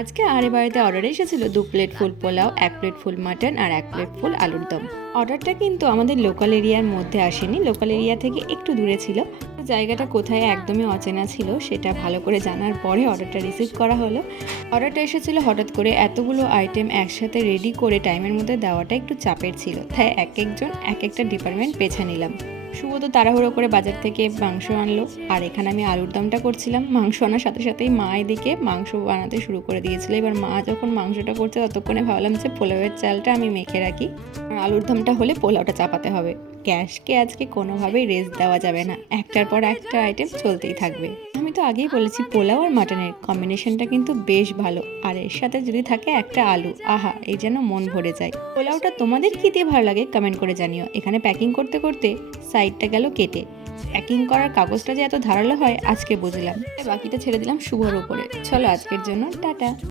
আজকে আরে বাড়িতে অর্ডার এসেছিল 2 plate full pulao, 1 plate full mutton আর 1 প্লেট ফুল আলুর দম। অর্ডারটা কিন্তু আমাদের লোকাল এরিয়ার মধ্যে আসেনি, লোকাল এরিয়া থেকে একটু দূরে ছিল। তো জায়গাটা কোথায় একদমই অচেনা ছিল, সেটা ভালো করে জানার পরে অর্ডারটা রিসিভ করা হলো। অর্ডারটা এসেছিল হঠাৎ করে, এতগুলো আইটেম একসাথে রেডি করে টাইমের মধ্যে দেওয়াটা একটু চাপের ছিল, তাই এক একজন এক একটা ডিপার্টমেন্ট বেছে নিলাম। শুভ তো তাড়াহুড়ো করে বাজার থেকে মাংস আনলো, আর এখানে আমি আলুর দমটা করছিলাম। মাংস আনার সাথে সাথেই মা এদিকে মাংস বানাতে শুরু করে দিয়েছিল। এবার মা যখন মাংসটা করছে ততক্ষণে ভাবলাম যে পোলাওয়ের চালটা আমি মেখে রাখি, আর আলুর দমটা হলে পোলাওটা চাপাতে হবে। গ্যাসকে আজকে কোনোভাবেই রেস্ট দেওয়া যাবে না, একটার পর একটা আইটেম চলতেই থাকবে। আমি তো আগেই বলেছি পোলাও আর মাটনের কম্বিনেশনটা কিন্তু বেশ ভালো, আর এর সাথে যদি থাকে একটা আলু, আহা, এই যেন মন ভরে যায়। পোলাওটা তোমাদের কী দিয়ে ভালো লাগে কমেন্ট করে জানিও। এখানে প্যাকিং করতে করতে সাইডটা গেল কেটে। প্যাকিং করার কাগজটা যে এত ধারালো হয় আজকে বুঝলাম। বাকিটা ছেড়ে দিলাম শুভর উপরে। চলো আজকের জন্য টাটা।